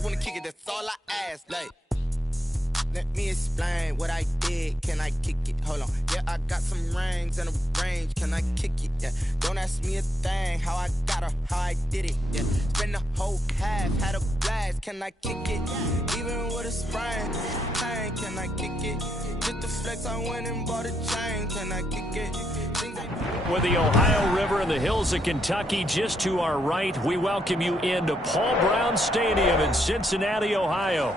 just wanna kick it, that's all I ask. Like, let me explain what I did. Can I kick it? Hold on. Yeah, I got some rings and a range. Can I kick it? Yeah. Don't ask me a thing. How I got her, how I did it. Yeah. Spend the whole half, had a blast. Can I kick it? Even with a sprain. Pain, can I kick it? Just the flex, I went and bought a chain. Can I kick it? With the Ohio River and the hills of Kentucky just to our right, we welcome you into Paul Brown Stadium in Cincinnati, Ohio.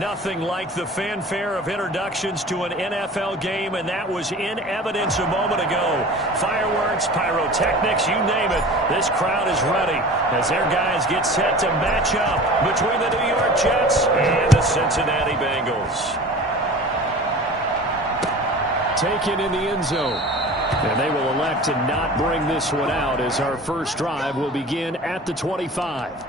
Nothing like the fanfare of introductions to an NFL game, and that was in evidence a moment ago. Fireworks, pyrotechnics, you name it. This crowd is ready as their guys get set to match up between the New York Jets and the Cincinnati Bengals. Taken in the end zone. And they will elect to not bring this one out as our first drive will begin at the 25.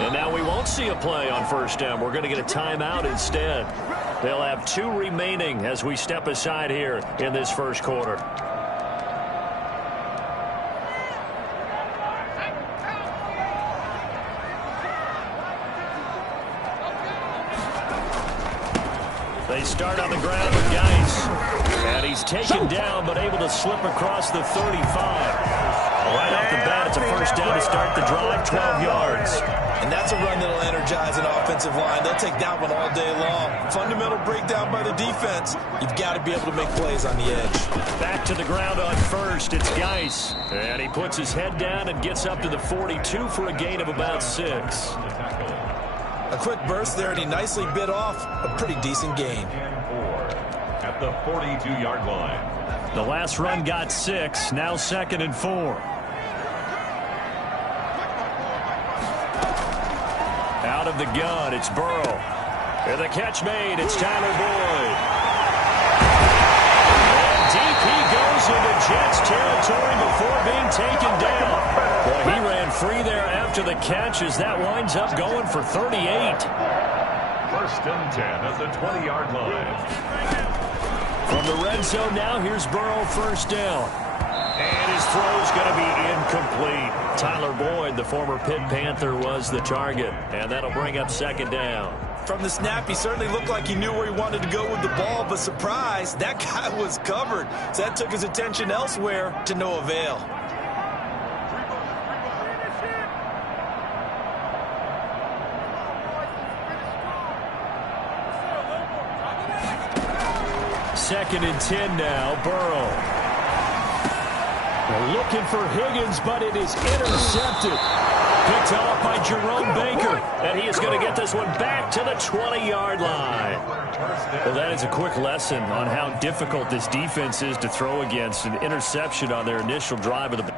And now we won't see a play on first down. We're going to get a timeout instead. They'll have 2 remaining as we step aside here in this first quarter. They start on the ground with Geis. And he's taken down but able to slip across the 35. Right off the bat, it's a first down to start the drive, 12 yards. And that's a run that'll energize an offensive line. They'll take that one all day long. Fundamental breakdown by the defense. You've got to be able to make plays on the edge. Back to the ground on first. It's Geis. And he puts his head down and gets up to the 42 for a gain of about 6. A quick burst there, and he nicely bit off a pretty decent gain. At the 42-yard line. The last run got 6. Now 2nd and 4. Out of the gun, it's Burrow. And the catch made, it's Tyler Boyd. And deep he goes into Jets territory before being taken down. Well, he ran free there after the catch as that winds up going for 38. 1st and 10 at the 20-yard line. From the red zone now, here's Burrow, first down. And his throw's going to be incomplete. Tyler Boyd, the former Pitt Panther, was the target. And that'll bring up 2nd down. From the snap, he certainly looked like he knew where he wanted to go with the ball, but surprise, that guy was covered. So that took his attention elsewhere to no avail. Second and 10 now, Burrow. They're looking for Higgins, but it is intercepted. Picked off by Jerome Baker. And he is going to get this one back to the 20-yard line. Well, that is a quick lesson on how difficult this defense is to throw against. An interception on their initial drive of the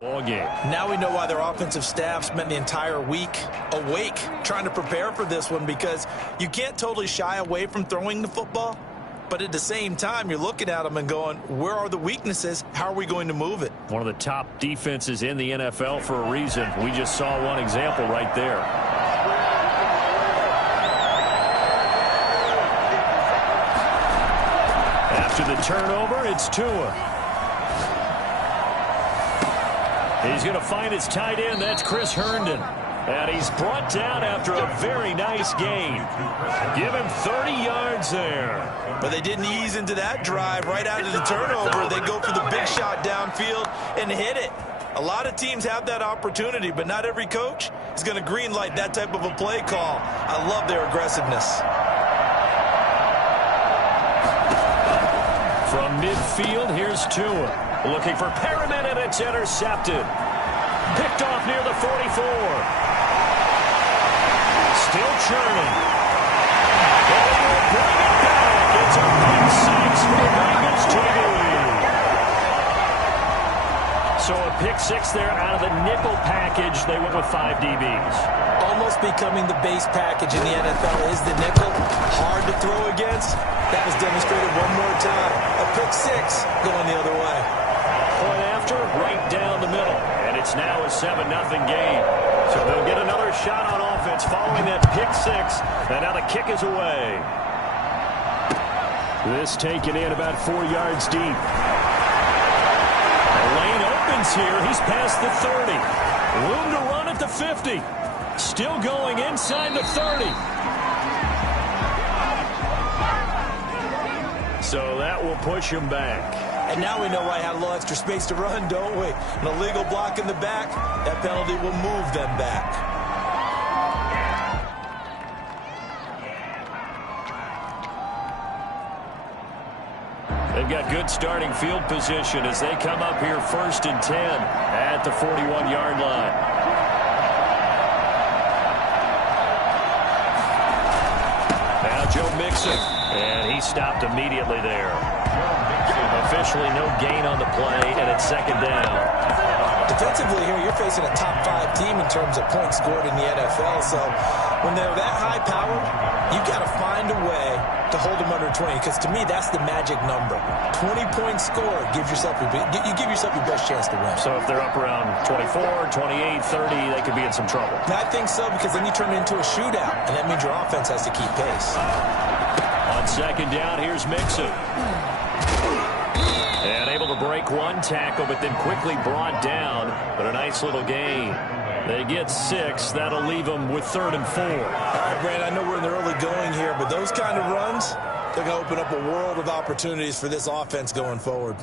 Ball game. Now we know why their offensive staff spent the entire week awake trying to prepare for this one, because you can't totally shy away from throwing the football, but at the same time you're looking at them and going, where are the weaknesses? How are we going to move it? One of the top defenses in the NFL for a reason. We just saw one example right there. After the turnover, it's Tua. He's going to find his tight end. That's Chris Herndon. And he's brought down after a very nice gain. Give him 30 yards there. But they didn't ease into that drive right out of the turnover. They go for the big shot downfield and hit it. A lot of teams have that opportunity, but not every coach is going to green light that type of a play call. I love their aggressiveness. From midfield, here's Tua. Looking for Perriman, and it's intercepted. Picked off near the 44. Still churning. And they will bring it back. It's a pick six for the Bengals to the lead. So a pick six there out of the nickel package. They went with 5 DBs. Almost becoming the base package in the NFL is the nickel. Hard to throw against. That was demonstrated one more time. A pick six going the other way. Point after, right down the middle. And it's now a 7-0 game. So they'll get another shot on offense following that pick six. And now the kick is away. This taken in about 4 yards deep. The lane opens here. He's past the 30. Room to run at the 50. Still going inside the 30. So that will push him back. And now we know why he had a little extra space to run, don't we? An illegal block in the back, that penalty will move them back. They've got good starting field position as they come up here 1st and 10 at the 41-yard line. Now Joe Mixon, and he stopped immediately there. Officially no gain on the play, and it's 2nd down. Defensively here, you're facing a top 5 team in terms of points scored in the NFL. So when they're that high powered, you got to find a way to hold them under 20, because to me, that's the magic number. 20 points scored, you give yourself your best chance to win. So if they're up around 24, 28, 30, they could be in some trouble. I think so, because then you turn it into a shootout, and that means your offense has to keep pace. On 2nd down, here's Mixon. And able to break one tackle, but then quickly brought down. But a nice little gain. They get 6. That'll leave them with 3rd and 4. All right, Brand, I know we're in the early going here, but those kind of runs, they're going to open up a world of opportunities for this offense going forward.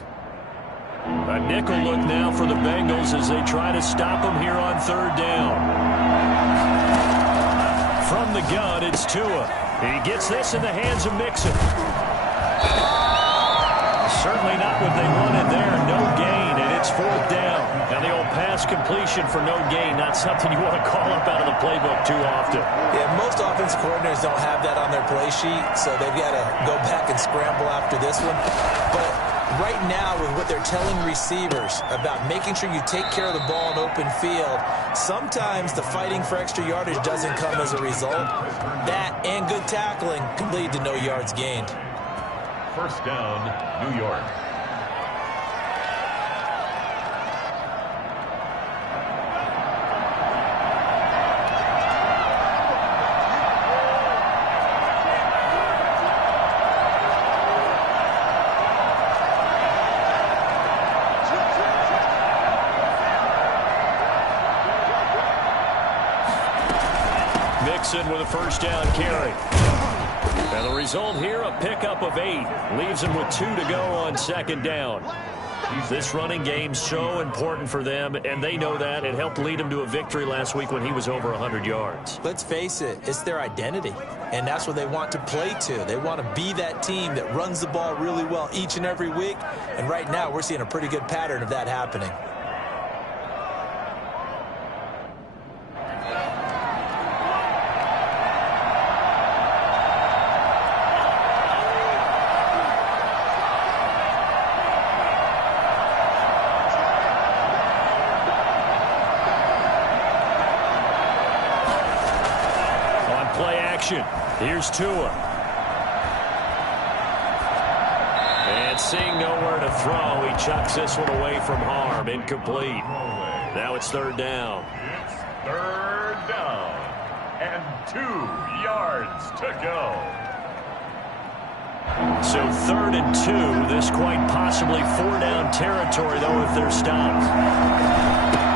A nickel look now for the Bengals as they try to stop them here on 3rd down. From the gun, it's Tua. He gets this in the hands of Mixon. Certainly not what they wanted there. No gain, and it's 4th down. Now the old pass completion for no gain, not something you want to call up out of the playbook too often. Yeah, most offensive coordinators don't have that on their play sheet, so they've got to go back and scramble after this one. But right now, with what they're telling receivers about making sure you take care of the ball in open field, sometimes the fighting for extra yardage doesn't come as a result. That and good tackling can lead to no yards gained. 1st down, New York. Mixon with a 1st down carry. And the result here, a pickup of 8. Leaves him with 2 to go on 2nd down. This running game so important for them, and they know that. It helped lead them to a victory last week when he was over 100 yards. Let's face it, it's their identity, and that's what they want to play to. They want to be that team that runs the ball really well each and every week, and right now we're seeing a pretty good pattern of that happening. action. Here's Tua. And seeing nowhere to throw, he chucks this one away from harm. Incomplete. Now it's third down. It's third down. And 2 yards to go. So 3rd and 2. This quite possibly 4-down territory, though, if they're stopped.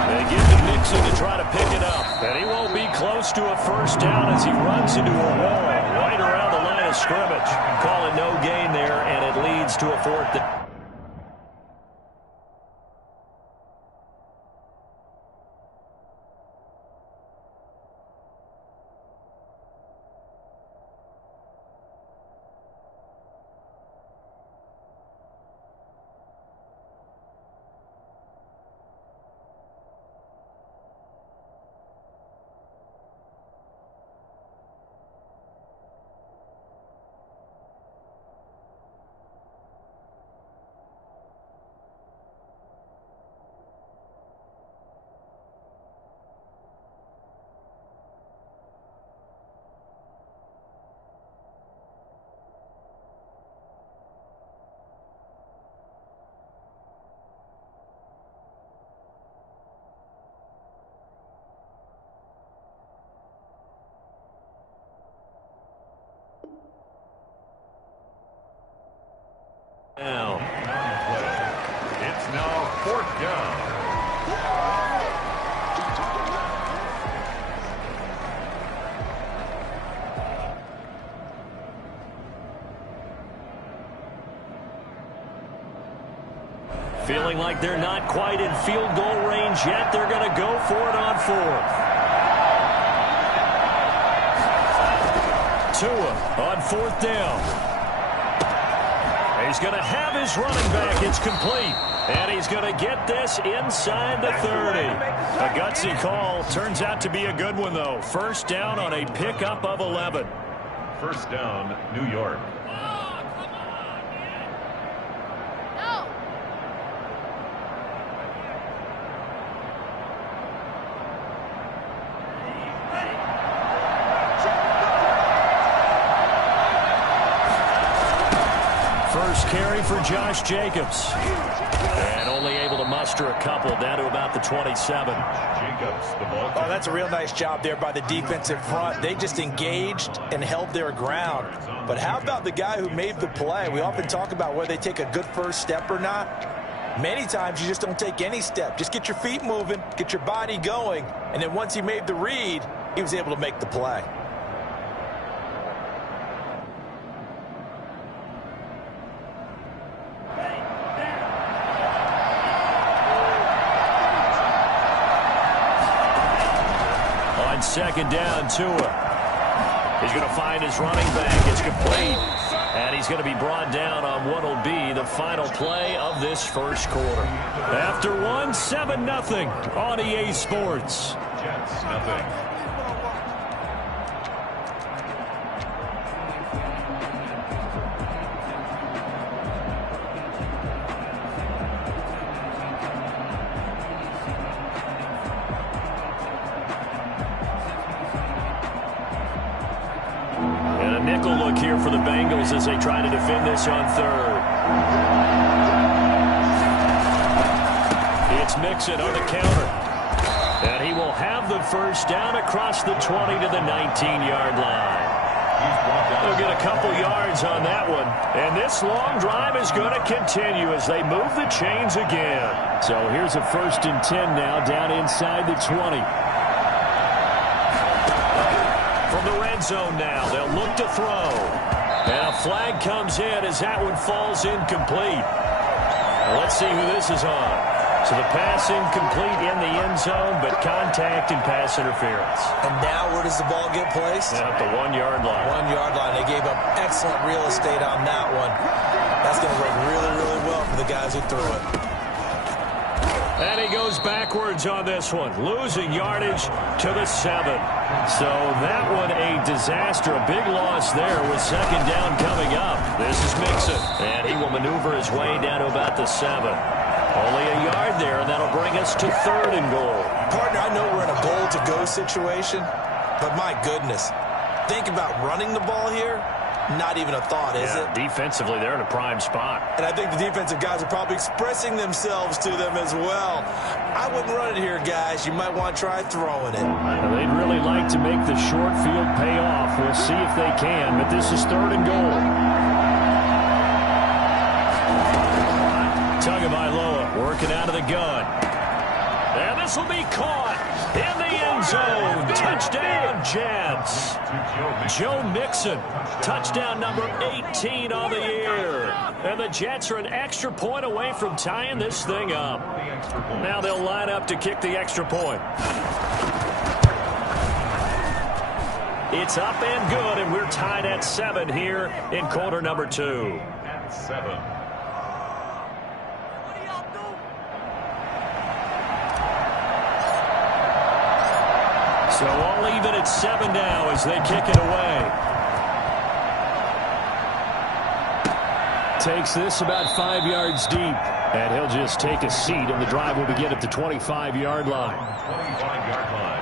They give to Mixon to try to pick it up. And he won't be close to a first down as he runs into a wall right around the line of scrimmage. Call it no gain there, and it leads to a 4th down. Now, it's now 4th down. feeling like they're not quite in field goal range yet. They're going to go for it on 4th. Tua on 4th down. He's going to have his running back. It's complete. And he's going to get this inside the 30. A gutsy call. Turns out to be a good one, though. First down on a pickup of 11. First down, New York. First carry for Josh Jacobs. And only able to muster a couple, down to about the 27. Jacobs, the ball. Oh, that's a real nice job there by the defensive front. They just engaged and held their ground. But how about the guy who made the play? We often talk about whether they take a good first step or not. Many times you just don't take any step. Just get your feet moving, get your body going, and then once he made the read, he was able to make the play. Second down, Tua. He's going to find his running back. It's complete. And he's going to be brought down on what will be the final play of this first quarter. After one, 7-0 on EA Sports. Jets, nothing. Nickel look here for the Bengals as they try to defend this on 3rd. It's Mixon on the counter. And he will have the first down across the 20 to the 19-yard line. They'll get a couple yards on that one. And this long drive is going to continue as they move the chains again. So here's a 1st and 10 now down inside the 20. From the red zone now, they'll look to throw. And a flag comes in as that one falls incomplete. Let's see who this is on. So the pass incomplete in the end zone, but contact and pass interference. And now where does the ball get placed? At the 1-yard line. 1-yard line. They gave up excellent real estate on that one. That's going to work really, really well for the guys who threw it. And he goes backwards on this one, losing yardage to the 7. So that one a disaster, a big loss there with second down coming up. This is Mixon, and he will maneuver his way down to about the 7. Only a yard there, and that'll bring us to 3rd and goal. Partner, I know we're in a goal-to-go situation, but my goodness, think about running the ball here, not even a thought, is it? Defensively, they're in a prime spot. And I think the defensive guys are probably expressing themselves to them as well. I wouldn't run it here, guys. You might want to try throwing it. They'd really like to make the short field pay off. We'll see if they can, but this is 3rd and goal. Tagovailoa working out of the gun. And this will be caught in the end zone. Touchdown, Jets. Joe Mixon, touchdown number 18 on the year. And the Jets are an extra point away from tying this thing up. Now they'll line up to kick the extra point. It's up and good, and we're tied at 7 here in quarter number 2. At 7. So all even at 7 now as they kick it away. Takes this about 5 yards deep. And he'll just take a seat, and the drive will begin at the 25-yard line. 25-yard line.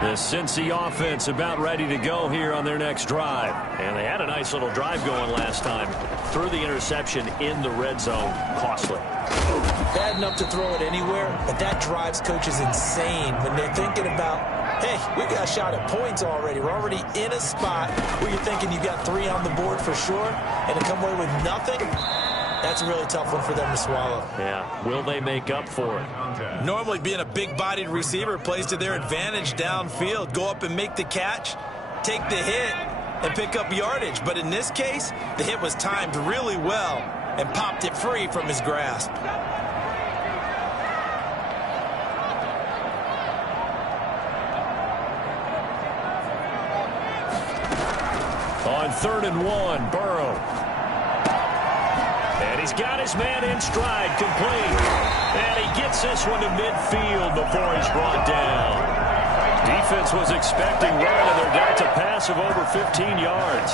The Cincy offense about ready to go here on their next drive. And they had a nice little drive going last time. Threw the interception in the red zone. Costly. Bad enough to throw it anywhere, but that drives coaches insane when they're thinking about, hey, we got a shot at points already. We're already in a spot where you're thinking you got 3 on the board for sure, and to come away with nothing, that's a really tough one for them to swallow. Yeah, will they make up for it? Normally being a big-bodied receiver plays to their advantage downfield. Go up and make the catch, take the hit, and pick up yardage. But in this case, the hit was timed really well and popped it free from his grasp. On 3rd and 1, Burrow. And he's got his man in stride, complete. And he gets this one to midfield before he's brought down. Defense was expecting run, and they're down to pass of over 15 yards.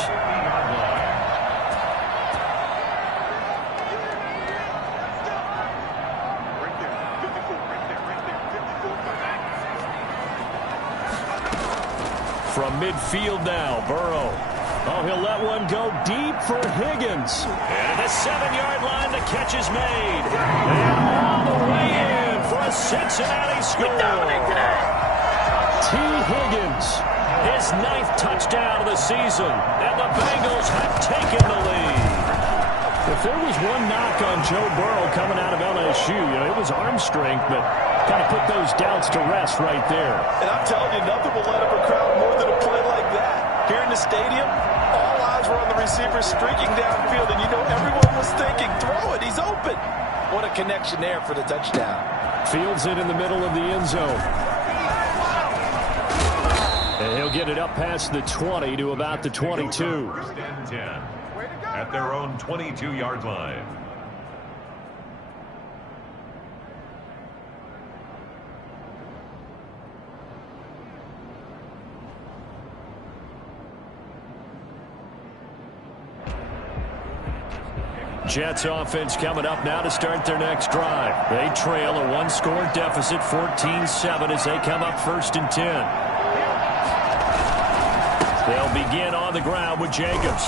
From midfield now, Burrow. Oh, he'll let one go deep for Higgins. And the 7-yard line, the catch is made. And all the way in for a Cincinnati score. T. Higgins, his 9th touchdown of the season. And the Bengals have taken the lead. If there was one knock on Joe Burrow coming out of LSU, it was arm strength, but kind of put those doubts to rest right there. And I'm telling you, nothing will let up a crowd more than a play like that. Here in the stadium, all eyes were on the receiver streaking downfield, and you know everyone was thinking, throw it, he's open. What a connection there for the touchdown. Fields it in the middle of the end zone. And he'll get it up past the 20 to about the 22. First and 10 at their own 22-yard line. Jets offense coming up now to start their next drive. They trail a 1-score deficit, 14-7, as they come up 1st and 10. They'll begin on the ground with Jacobs.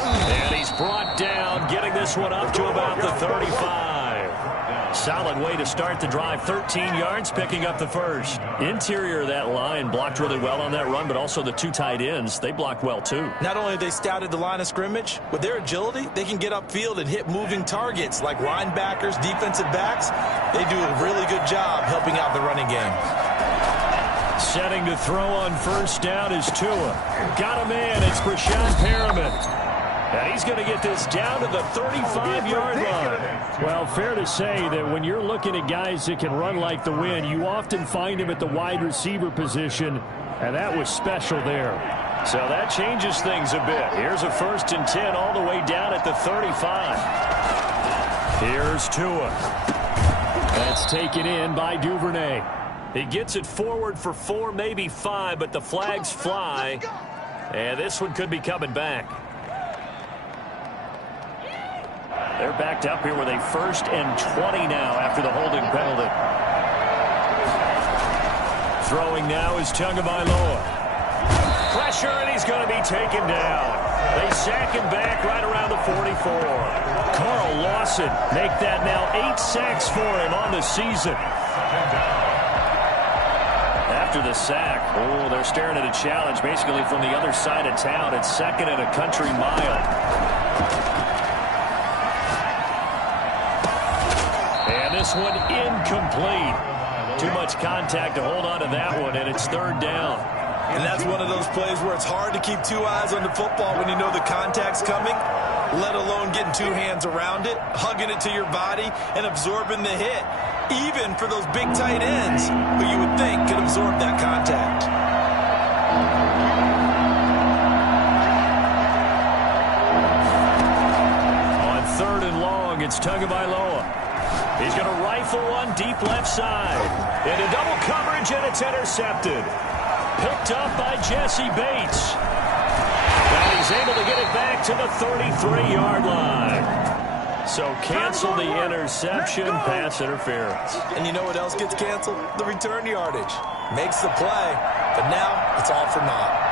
And he's brought down, getting this one up to about the 35. Solid way to start the drive. 13 yards, picking up the first. Interior of that line blocked really well on that run, but also the 2 tight ends, they blocked well too. Not only have they scouted the line of scrimmage, with their agility, they can get upfield and hit moving targets like linebackers, defensive backs. They do a really good job helping out the running game. Setting to throw on 1st down is Tua. Got him in. It's Brashad Perriman. And he's going to get this down to the 35-yard line. Well, fair to say that when you're looking at guys that can run like the wind, you often find him at the wide receiver position, and that was special there. So that changes things a bit. Here's a 1st and 10 all the way down at the 35. Here's Tua. That's taken in by Duvernay. He gets it forward for 4, maybe 5, but the flags fly. And this one could be coming back. They're backed up here with a 1st and 20 now after the holding penalty. Throwing now is Tagovailoa. Pressure, and he's going to be taken down. They sack him back right around the 44. Carl Lawson make that now 8 sacks for him on the season. After the sack, they're staring at a challenge basically from the other side of town. It's 2nd and a country mile. And this one incomplete. Too much contact to hold on to that one, and it's 3rd down. And that's one of those plays where it's hard to keep 2 eyes on the football when you know the contact's coming, let alone getting 2 hands around it, hugging it to your body, and absorbing the hit, even for those big tight ends who you would think could absorb that contact. On 3rd and long, it's Tagovailoa. He's going to rifle one deep left side. Into double coverage, and it's intercepted. Picked up by Jesse Bates. And he's able to get it back to the 33-yard line. So cancel the interception, pass interference. And you know what else gets canceled? The return yardage. Makes the play, but now it's all for naught.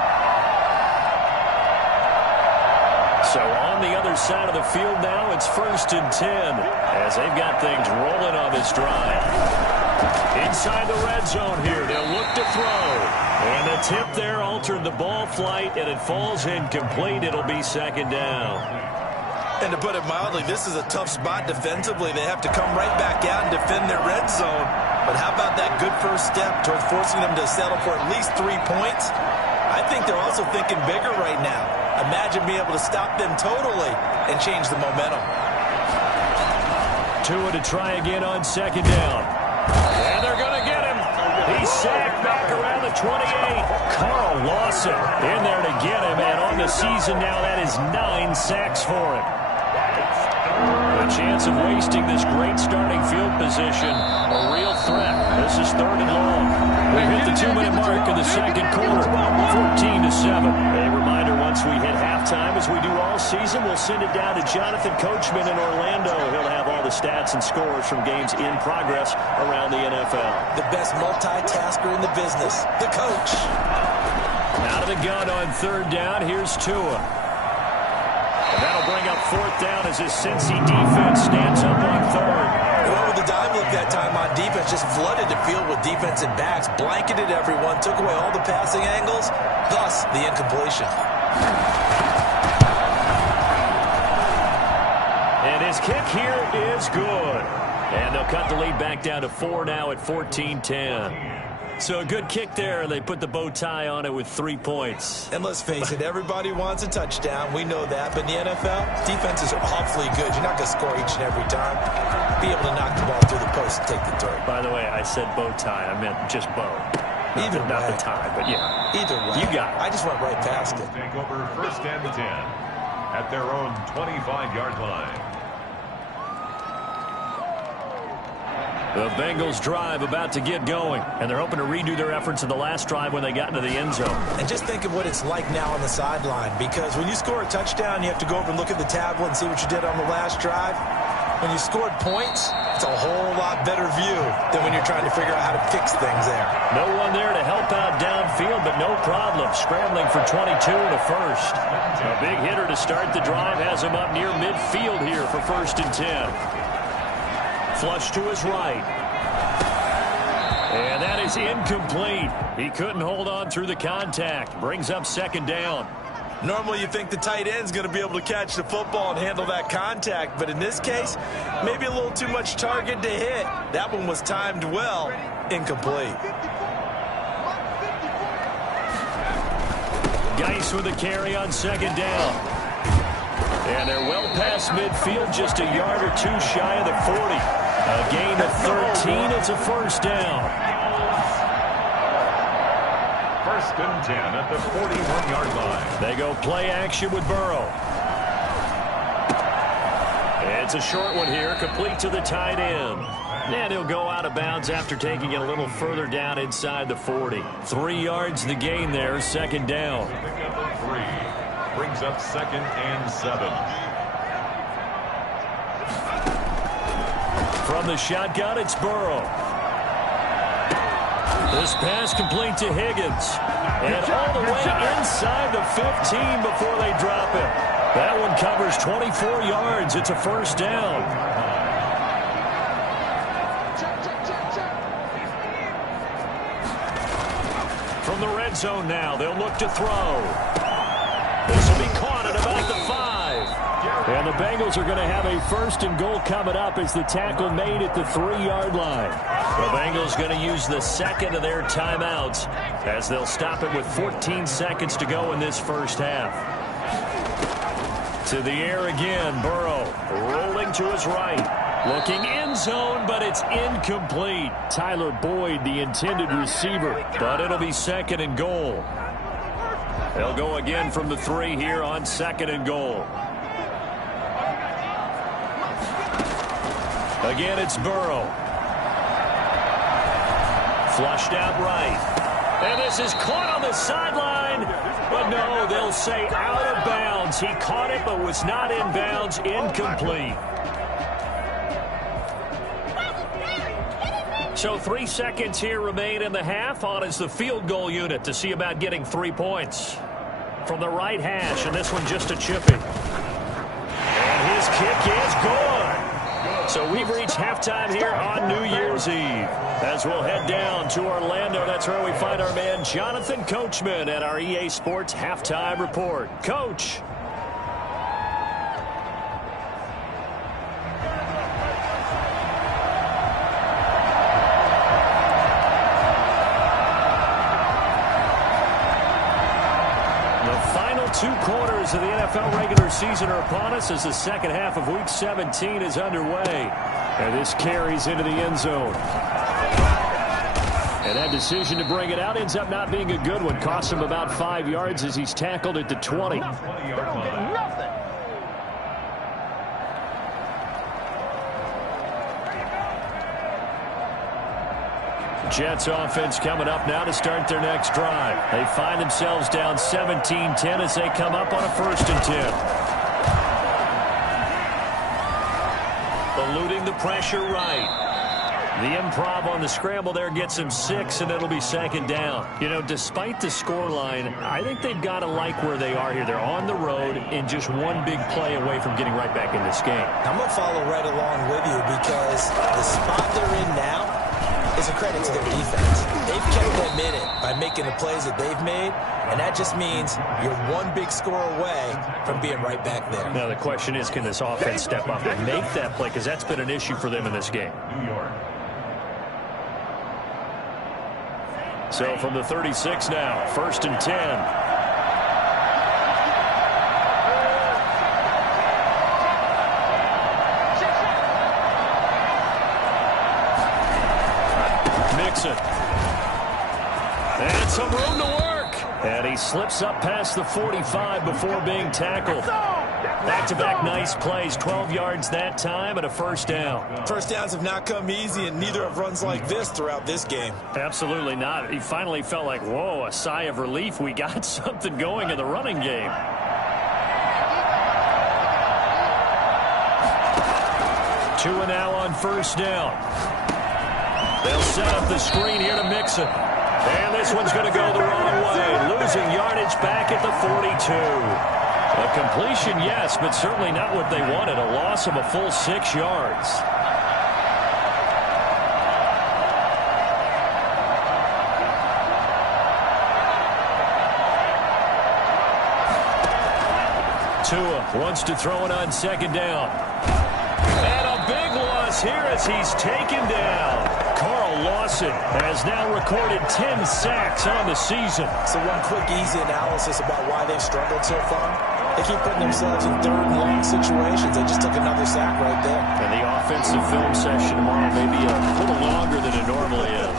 So on the other side of the field now, it's 1st and 10 as they've got things rolling on this drive. Inside the red zone here, they'll look to throw. And the tip there altered the ball flight, and it falls incomplete. It'll be 2nd down. And to put it mildly, this is a tough spot defensively. They have to come right back out and defend their red zone. But how about that good first step towards forcing them to settle for at least 3 points? I think they're also thinking bigger right now. Imagine being able to stop them totally and change the momentum. Tua to try again on 2nd down. And they're going to get him. He's sacked back around the 28. Carl Lawson in there to get him. And on the season now, that is 9 sacks for him. A chance of wasting this great starting field position. A real threat. This is 3rd and long. We've hit the 2-minute mark in the 2nd quarter. 14-7. A reminder, once we hit halftime, as we do all season, we'll send it down to Jonathan Coachman in Orlando. He'll have all the stats and scores from games in progress around the NFL. The best multitasker in the business, the coach. Out of the gun on 3rd down, here's Tua. And that'll bring up 4th down as his Cincy defense stands up on 3rd. They went with the dime look that time on defense, just flooded the field with defensive backs, blanketed everyone, took away all the passing angles, thus the incompletion. And his kick here is good. And they'll cut the lead back down to 4 now at 14-10. So a good kick there, and they put the bow tie on it with 3 points. And let's face it, everybody wants a touchdown. We know that. But in the NFL, defenses are awfully good. You're not going to score each and every time. Be able to knock the ball through the post and take the dirt. By the way, I said bow tie. I meant just bow. Not the tie, but yeah. Either way. You got it. I just went right past it. Take over 1st and 10 at their own 25-yard line. The Bengals drive about to get going, and they're hoping to redo their efforts in the last drive when they got into the end zone. And just think of what it's like now on the sideline, because when you score a touchdown, you have to go over and look at the tablet and see what you did on the last drive. When you scored points, it's a whole lot better view than when you're trying to figure out how to fix things there. No one there to help out downfield, but no problem. Scrambling for 22 to 1st. A big hitter to start the drive has him up near midfield here for 1st and 10. Flush to his right. And that is incomplete. He couldn't hold on through the contact. Brings up 2nd down. Normally you think the tight end's going to be able to catch the football and handle that contact, but in this case, maybe a little too much target to hit. That one was timed well. Incomplete. Geis with a carry on 2nd down. And they're well past midfield, just a yard or 2 shy of the 40. A gain of 13. It's a 1st down. 1st and 10 at the 41-yard line. They go play action with Burrow. It's a short one here, complete to the tight end. And he'll go out of bounds after taking it a little further down inside the 40. 3 yards the gain there, 2nd down. Pick up a 3. Brings up 2nd and 7. From the shotgun, it's Burrow. This pass complete to Higgins. And all the way inside the 15 before they drop it. That one covers 24 yards. It's a first down. From the red zone now, they'll look to throw. This will be caught at about the 5. And the Bengals are going to have a first and goal coming up as the tackle made at the 3-yard line. The Bengals going to use the second of their timeouts as they'll stop it with 14 seconds to go in this first half. To the air again, Burrow rolling to his right. Looking end zone, but it's incomplete. Tyler Boyd, the intended receiver, but it'll be second and goal. They'll go again from the 3 here on second and goal. Again, it's Burrow. Flushed out right. And this is caught on the sideline. But no, they'll say out of bounds. He caught it, but was not in bounds. Incomplete. So 3 seconds here remain in the half. On is the field goal unit to see about getting 3 points. From the right hash, and this one just a chippy. And his kick is good. So we've reached halftime here on New Year's Eve. As we'll head down to Orlando, that's where we find our man Jonathan Coachman at our EA Sports Halftime Report. Coach. Final 2 quarters of the NFL regular season are upon us as the second half of Week 17 is underway. And this carries into the end zone. And that decision to bring it out ends up not being a good one. Costs him about 5 yards as he's tackled at the 20. Jets offense coming up now to start their next drive. They find themselves down 17-10 as they come up on a 1st and 10. Eluding the pressure right. The improv on the scramble there gets him 6, and it'll be second down. You know, despite the scoreline, I think they've got to like where they are here. They're on the road and just one big play away from getting right back in this game. I'm going to follow right along with you because the spot they're in now is a credit to their defense. They've kept them in it by making the plays that they've made, and that just means you're one big score away from being right back there. Now, the question is, can this offense step up and make that play? Because that's been an issue for them in this game. New York. So from the 36 now, 1st and 10. And some room to work. And he slips up past the 45 before being tackled. Back-to-back nice plays, 12 yards that time and a first down. First downs have not come easy, and neither have runs like this throughout this game. Absolutely not. He finally felt like, whoa, a sigh of relief. We got something going in the running game. Two and now on first down. They'll set up the screen here to Mixon. And this one's going to go the wrong way. Losing yardage back at the 42. A completion, yes, but certainly not what they wanted. A loss of a full 6 yards. Tua wants to throw it on second down. And a big loss here as he's taken down. Carl Lawson has now recorded 10 sacks on the season. So one quick, easy analysis about why they've struggled so far. They keep putting themselves in third and long situations. They just took another sack right there. And the offensive film session tomorrow may be a little longer than it normally is.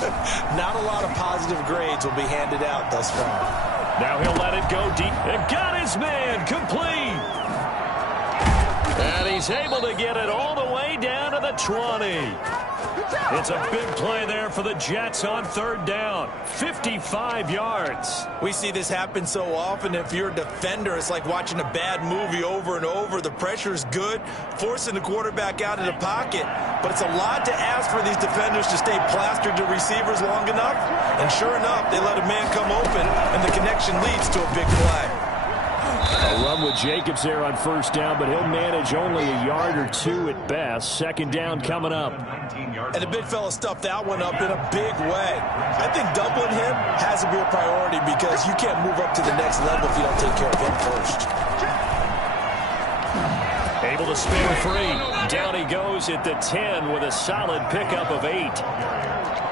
Not a lot of positive grades will be handed out thus far. Now he'll let it go deep. And got his man complete. And he's able to get it all the way down to the 20. It's a big play there for the Jets on third down. 55 yards. We see this happen so often. If you're a defender, it's like watching a bad movie over and over. The pressure is good, forcing the quarterback out of the pocket. But it's a lot to ask for these defenders to stay plastered to receivers long enough. And sure enough, they let a man come open, and the connection leads to a big play. A run with Jacobs there on first down, but he'll manage only a yard or two at best. Second down coming up. And the big fella stuffed that one up in a big way. I think doubling him has to be a priority because you can't move up to the next level if you don't take care of him first. Able to spin free. Down he goes at the 10 with a solid pickup of 8.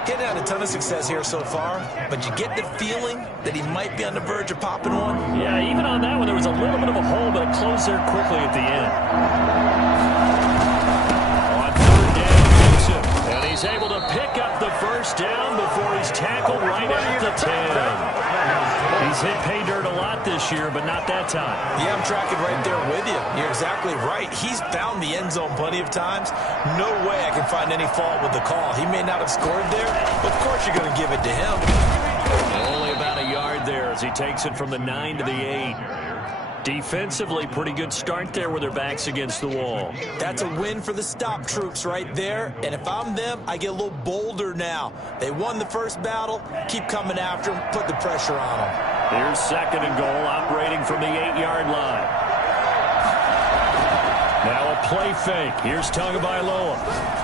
Getting had a ton of success here so far, but you get the feeling that he might be on the verge of popping one. Yeah, even on that one, there was a little bit of a hole, but it closed there quickly at the end. On third down, Gibson, and he's able to pick up the first down before he's tackled right at the 10. He's hit pay dirt a lot this year, but not that time. Yeah, I'm tracking right there with you. You're exactly right. He's found the end zone plenty of times. No way I can find any fault with the call. He may not have scored there, but of course you're going to give it to him. Only about a yard there as he takes it from the 9 to the 8. Defensively, pretty good start there with their backs against the wall. That's a win for the stop troops right there. And if I'm them, I get a little bolder now. They won the first battle. Keep coming after them. Put the pressure on them. Here's second and goal, operating from the 8-yard line. Now a play fake. Here's Tagovailoa.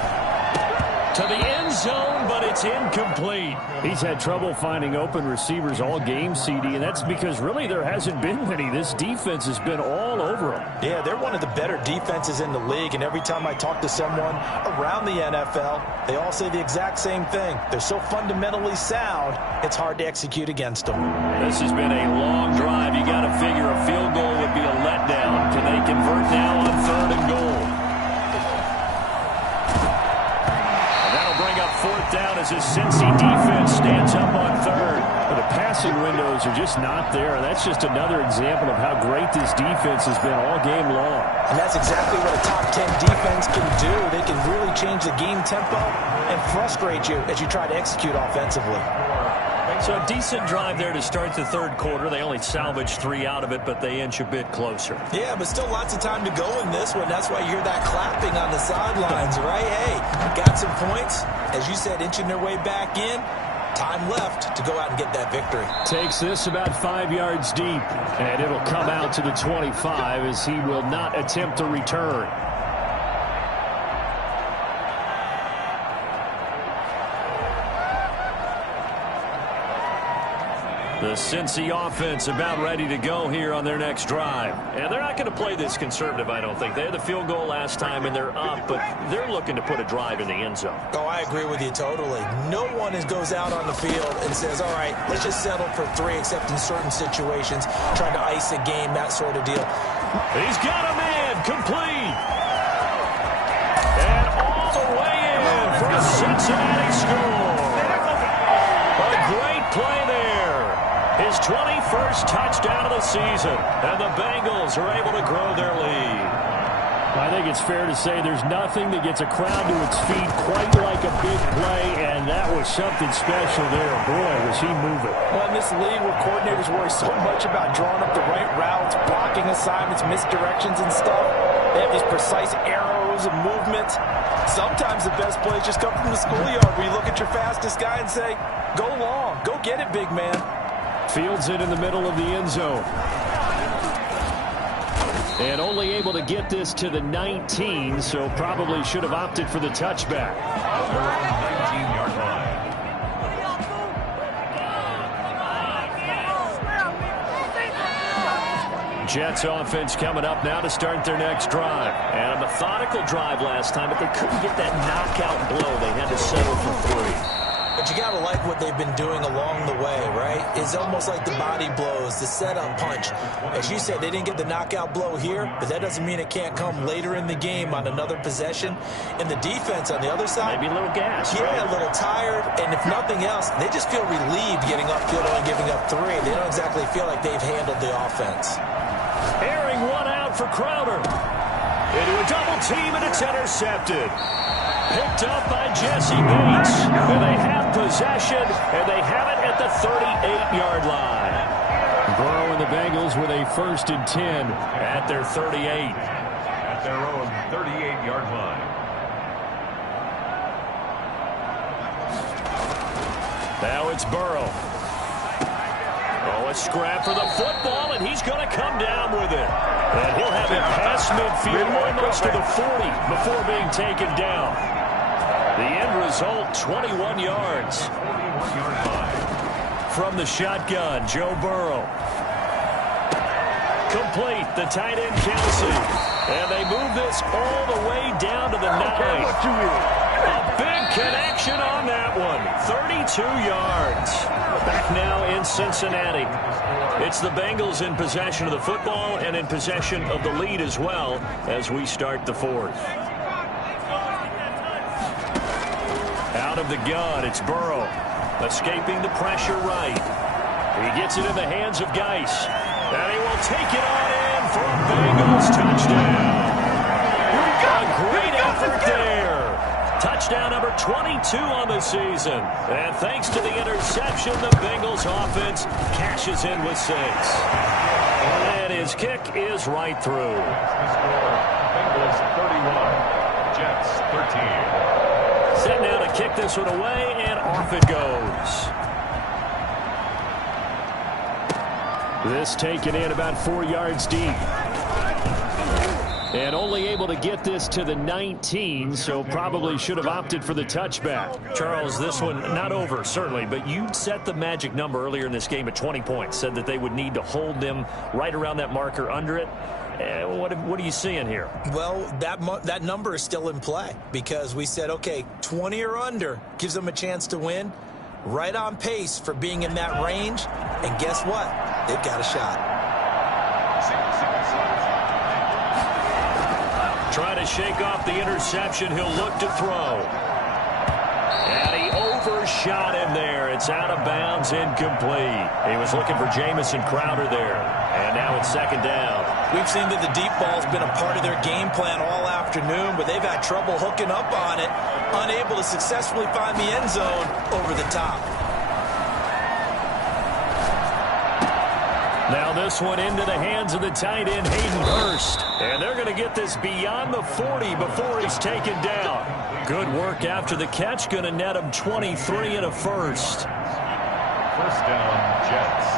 To the end zone, but it's incomplete. He's had trouble finding open receivers all game, CD, and that's because really there hasn't been many. This defense has been all over them. Yeah, they're one of the better defenses in the league, and every time I talk to someone around the NFL, they all say the exact same thing. They're so fundamentally sound, it's hard to execute against them. This has been a long drive. You got to figure a field goal would be a letdown. Can they convert now on third and goal? Fourth down as his Cincy defense stands up on third. But the passing windows are just not there. And that's just another example of how great this defense has been all game long. And that's exactly what a top 10 defense can do. They can really change the game tempo and frustrate you as you try to execute offensively. So a decent drive there to start the third quarter. They only salvaged 3 out of it, but they inch a bit closer. Yeah, but still lots of time to go in this one. That's why you hear that clapping on the sidelines, right? Hey, got some points. As you said, inching their way back in. Time left to go out and get that victory. Takes this about 5 yards deep, and it'll come out to the 25 as he will not attempt to return. The Cincy offense about ready to go here on their next drive. And they're not going to play this conservative, I don't think. They had the field goal last time, and they're up, but they're looking to put a drive in the end zone. Oh, I agree with you totally. No one goes out on the field and says, all right, let's just settle for 3, except in certain situations, trying to ice a game, that sort of deal. He's got a man, complete. And all the way in for a Cincinnati score. A great play there. His 21st touchdown of the season, and the Bengals are able to grow their lead. I think it's fair to say there's nothing that gets a crowd to its feet quite like a big play, and that was something special there. Boy, was he moving. Well, in this league where coordinators worry so much about drawing up the right routes, blocking assignments, misdirections and stuff, they have these precise arrows and movements. Sometimes the best plays just come from the schoolyard where you look at your fastest guy and say, go long, go get it, big man. Fields it in the middle of the end zone. And only able to get this to the 19, so probably should have opted for the touchback. 19-yard line. Jets offense coming up now to start their next drive. And a methodical drive last time, but they couldn't get that knockout blow. They had to settle for 3. But you got to like what they've been doing along the way, right? It's almost like the body blows, the setup punch. As you said, they didn't get the knockout blow here, but that doesn't mean it can't come later in the game on another possession. And the defense on the other side, maybe a little gas. Yeah, right? a little tired. And if nothing else, they just feel relieved getting upfield and giving up 3. They don't exactly feel like they've handled the offense. Airing one out for Crowder. Into a double team, and it's intercepted. Picked up by Jesse Bates. And they have possession, and they have it at the 38-yard line. Burrow and the Bengals with a 1st and 10 at their 38. At their own 38-yard line. Now it's Burrow. Oh, a scrap for the football, and he's going to come down with it. And he'll have it past midfield almost to the 40 before being taken down. The end result, 21 yards. From the shotgun, Joe Burrow. Complete, the tight end Kelsey. And they move this all the way down to the 9. A big connection on that one. 32 yards. Back now in Cincinnati. It's the Bengals in possession of the football and in possession of the lead as well as we start the 4th. Out of the gun, it's Burrow. Escaping the pressure right. He gets it in the hands of Geis. And he will take it on in for a Bengals touchdown. A great effort there. Touchdown number 22 on the season. And thanks to the interception, the Bengals offense cashes in with 6. And his kick is right through. Bengals 31, Jets 13. Set now to kick this one away, and off it goes. This taken in about 4 yards deep. And only able to get this to the 19, so probably should have opted for the touchback. Charles, this one not over, certainly, but you set the magic number earlier in this game at 20 points. Said that they would need to hold them right around that marker under it. What are you seeing here? Well, that number is still in play because we said, okay, 20 or under gives them a chance to win. Right on pace for being in that range. And guess what? They've got a shot. Try to shake off the interception. He'll look to throw. And he overshot him there. It's out of bounds, incomplete. He was looking for Jamison Crowder there. And now it's 2nd down. We've seen that the deep ball's been a part of their game plan all afternoon, but they've had trouble hooking up on it, unable to successfully find the end zone over the top. Now this one into the hands of the tight end, Hayden Hurst. And they're going to get this beyond the 40 before he's taken down. Good work after the catch. Going to net him 23 and a 1st. 1st down, Jets.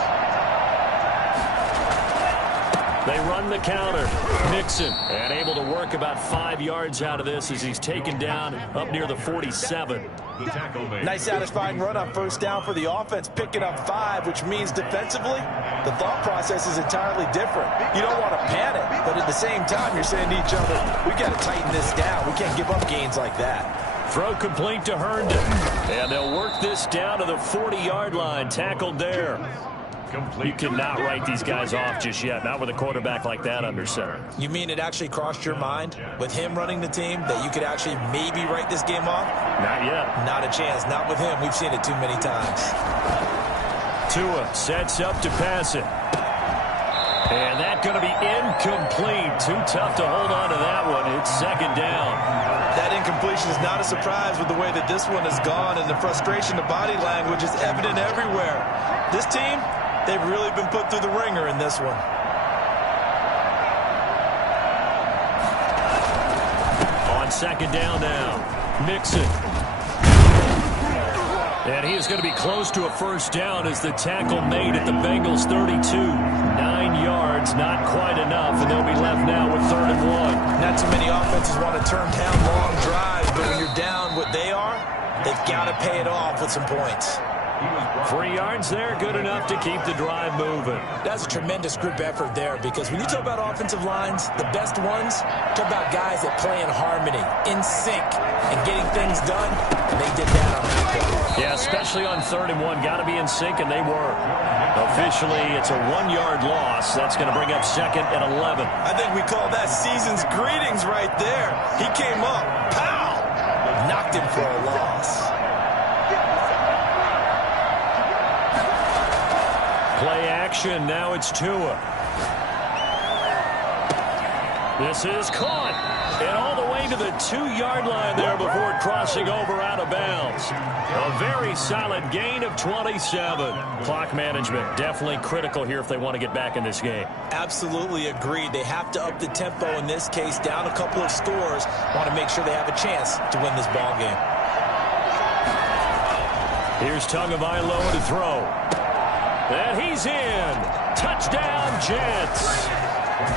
They run the counter. Mixon, and able to work about 5 yards out of this as he's taken down up near the 47. The tackle made. Nice satisfying run on 1st down for the offense, picking up 5, which means defensively, the thought process is entirely different. You don't want to panic, but at the same time, you're saying to each other, we got to tighten this down. We can't give up gains like that. Throw complete to Herndon. And they'll work this down to the 40-yard line. Tackled there. You cannot write these guys off just yet, not with a quarterback like that under center. You mean it actually crossed your mind with him running the team that you could actually maybe write this game off? Not yet. Not a chance. Not with him. We've seen it too many times. Tua sets up to pass it. And that's going to be incomplete. Too tough to hold on to that one. It's 2nd down. That incompletion is not a surprise with the way that this one has gone, and the frustration of body language is evident everywhere. This team, they've really been put through the ringer in this one. On 2nd down now, Mixon. And he is going to be close to a 1st down as the tackle made at the Bengals 32. 9 yards, not quite enough, and they'll be left now with 3rd and 1. Not too many offenses want to turn down long drives, but when you're down what they are, they've got to pay it off with some points. 3 yards there, good enough to keep the drive moving. That's a tremendous group effort there, because when you talk about offensive lines, the best ones, talk about guys that play in harmony, in sync, and getting things done, and they did that on that play. Yeah, especially on 3rd and 1. Got to be in sync, and they were. Officially, it's a 1-yard loss. That's going to bring up 2nd and 11. I think we call that season's greetings right there. He came up, pow, knocked him for a loss. Play action. Now it's Tua. This is caught. And all the way Getting to the 2-yard line there before crossing over out of bounds. A very solid gain of 27. Clock management definitely critical here if they want to get back in this game. Absolutely agreed. They have to up the tempo in this case, down a couple of scores. Want to make sure they have a chance to win this ball game. Here's Tagovailoa to throw. And he's in. Touchdown, Jets.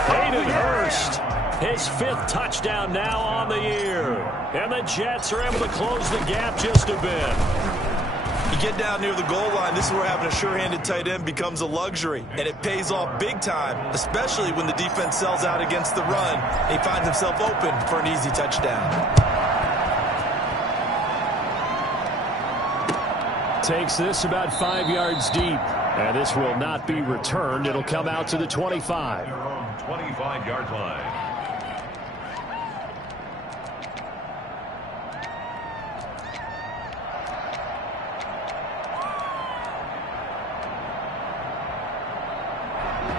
Hayden Hurst, his 5th touchdown now on the year. And the Jets are able to close the gap just a bit. You get down near the goal line, this is where having a sure-handed tight end becomes a luxury, and it pays off big time, especially when the defense sells out against the run. He finds himself open for an easy touchdown. Takes this about 5 yards deep. And this will not be returned. It'll come out to the 25. 25-yard line.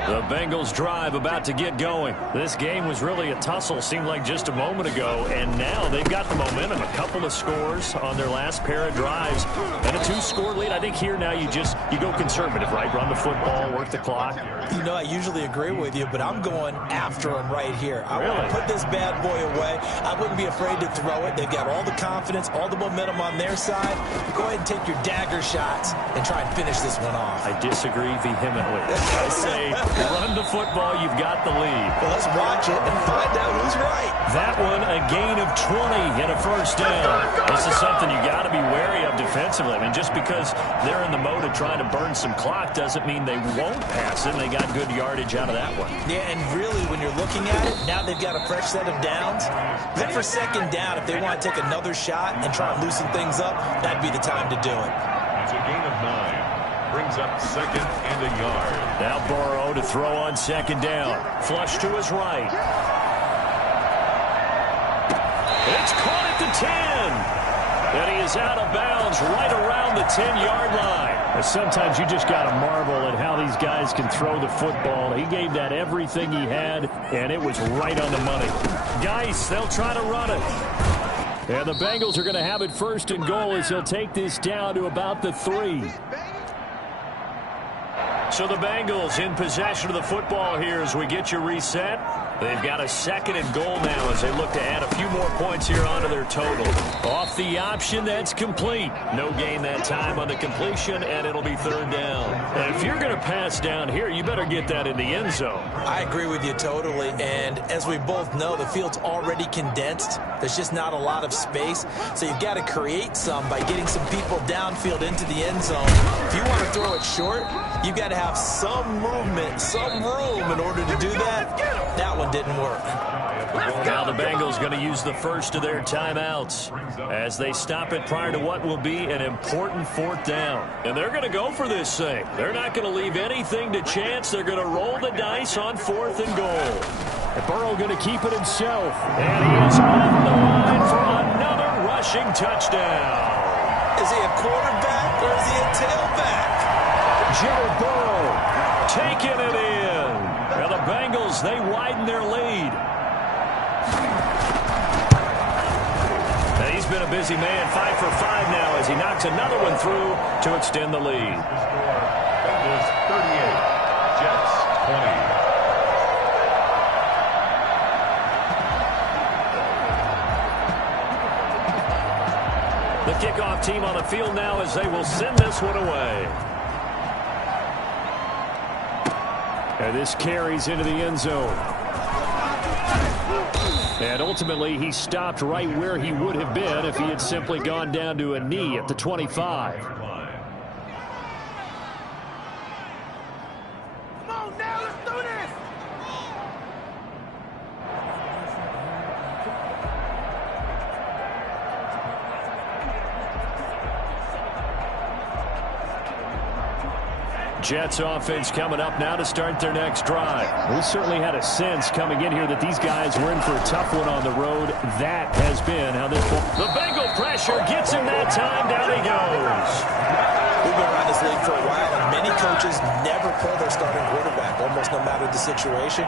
The Bengals drive about to get going. This game was really a tussle, seemed like just a moment ago, and now they've got the momentum. A couple of scores on their last pair of drives and a 2-score lead. I think here now you go conservative, right? Run the football, work the clock. You know, I usually agree with you, but I'm going after him right here. I want to put this bad boy away. I wouldn't be afraid to throw it. They've got all the confidence, all the momentum on their side. Go ahead and take your dagger shots and try and finish this one off. I disagree vehemently. I say run the football, you've got the lead. Well, let's watch it and find out who's right. That one, a gain of 20 and a first down. This is something you got to be wary of defensively. I mean, just because they're in the mode of trying to burn some clock doesn't mean they won't pass it. And they got good yardage out of that one. Yeah, and really, when you're looking at it, now they've got a fresh set of downs. Look for second down. If they want to take another shot and try and loosen things up, that'd be the time to do it. It's a gain of 9. Brings up 2nd and a yard. Now Burrow to throw on 2nd down. Flush to his right. It's caught at the 10. And he is out of bounds right around the 10-yard line. Sometimes you just got to marvel at how these guys can throw the football. He gave that everything he had, and it was right on the money. Geis, they'll try to run it. And the Bengals are going to have it 1st and goal as he'll take this down to about the 3. So the Bengals in possession of the football here as we get you reset. They've got a 2nd and goal now as they look to add a few more points here onto their total. Off the option, that's complete. No gain that time on the completion, and it'll be 3rd down. And if you're going to pass down here, you better get that in the end zone. I agree with you totally, and as we both know, the field's already condensed. There's just not a lot of space, so you've got to create some by getting some people downfield into the end zone. If you want to throw it short, you've got to have some movement, some room in order to do that. That one didn't work. Now the Bengals going to use the first of their timeouts as they stop it prior to what will be an important 4th down. And they're going to go for this thing. They're not going to leave anything to chance. They're going to roll the dice on 4th and goal. And Burrow going to keep it himself. And he is on the line for another rushing touchdown. Is he a quarterback or is he a tailback? Joe Burrow taking it in. And the Bengals, they widen their lead. And he's been a busy man, 5 for 5 now as he knocks another one through to extend the lead. Bengals 38, Jets 20. The kickoff team on the field now as they will send this one away. And this carries into the end zone. And ultimately, he stopped right where he would have been if he had simply gone down to a knee at the 25. Jets offense coming up now to start their next drive. We certainly had a sense coming in here that these guys were in for a tough one on the road. That has been how this one. The Bengal pressure gets him that time. Down he goes. We've been around this league for a while, and many coaches never pull their starting quarterback, almost no matter the situation.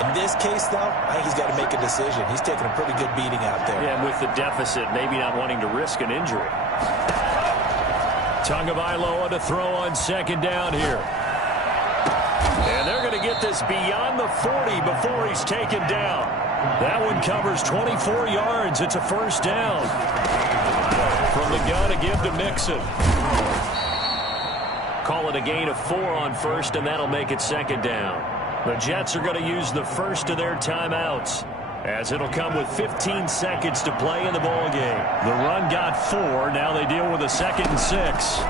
In this case, though, I think he's got to make a decision. He's taking a pretty good beating out there. Yeah, and with the deficit, maybe not wanting to risk an injury. Tagovailoa to throw on second down here. And they're going to get this beyond the 40 before he's taken down. That one covers 24 yards. It's a first down. From the gun to give to Mixon. Call it a gain of 4 on first, and that'll make it second down. The Jets are going to use the first of their timeouts, as it'll come with 15 seconds to play in the ball game. The run got 4. Now they deal with a 2nd and 6.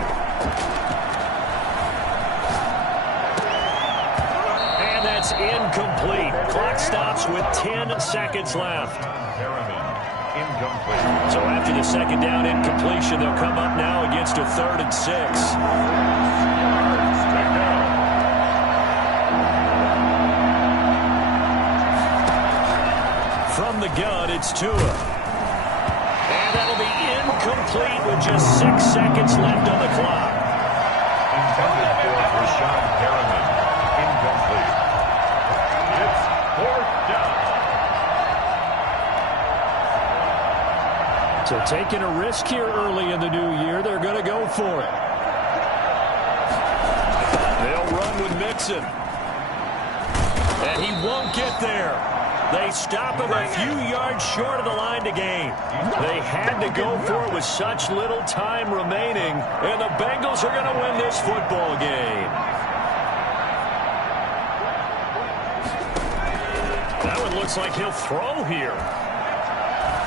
And that's incomplete. Clock stops with 10 seconds left. So after the second down incompletion, they'll come up now against a 3rd and 6. From the gun, it's Tua. And that'll be incomplete with just 6 seconds left on the clock. Intended for Rashad Perriman. Incomplete. It's 4th down. So taking a risk here early in the new year, they're going to go for it. They'll run with Mixon. And he won't get there. They stop him a few yards short of the line to gain. They had to go for it with such little time remaining, and the Bengals are going to win this football game. That one looks like he'll throw here.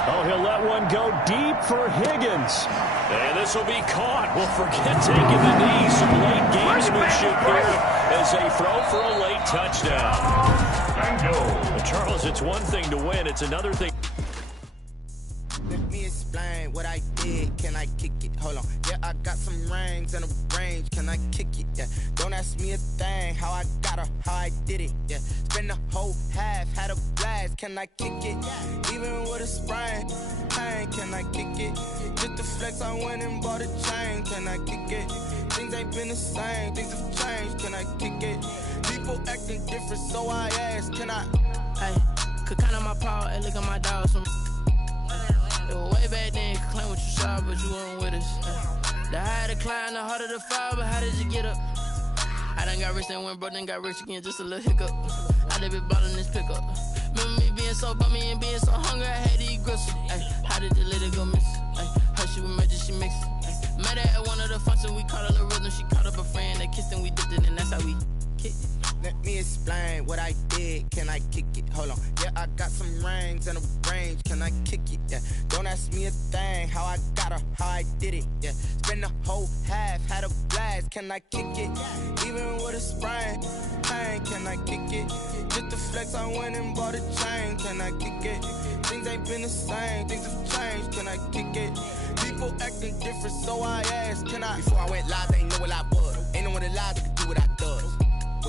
Oh, he'll let one go deep for Higgins. And this will be caught. Well, forget taking the knee. Some late gamesmanship here as they throw for a late touchdown. Charles, it's one thing to win. It's another thing. Let me explain what I did. Can I kick it? Hold on. Yeah, I got some rings and a range. Can I kick it? Yeah. Don't ask me a thing. How I got her, how I did it. Yeah. Spend the whole half, had a blast. Can I kick it? Even with a sprain, pain. Can I kick it? Just to flex, I went and bought a chain. Can I kick it? Things ain't been the same. Things have changed. Can I kick it? People acting different, so I asked, can I? Hey, could count on my power and look at my dogs from. It was way back then, could claim what you saw, but you weren't with us. The higher the climb, the harder the fall, but how did you get up? I done got rich and went broke, then got rich again, just a little hiccup. I done been ballin' this pickup. Remember me being so bummy and being so hungry, I had to eat gristle. Ay, how did the lady go miss? Ay, her she was magic, she mixed. Met her at one of the functions, we caught her the rhythm, she caught up a friend, they kissed and we dipped it, and that's how we kicked it. Let me explain what I did. Can I kick it? Hold on. Yeah, I got some rings and a range. Can I kick it? Yeah. Don't ask me a thing. How I got her, how I did it. Yeah. Spend the whole half, had a blast. Can I kick it? Even with a sprain, pain. Can I kick it? Just to flex, I went and bought a chain. Can I kick it? Things ain't been the same. Things have changed. Can I kick it? People acting different, so I asked, can I? Before I went live, they ain't know what I was. Ain't no one alive.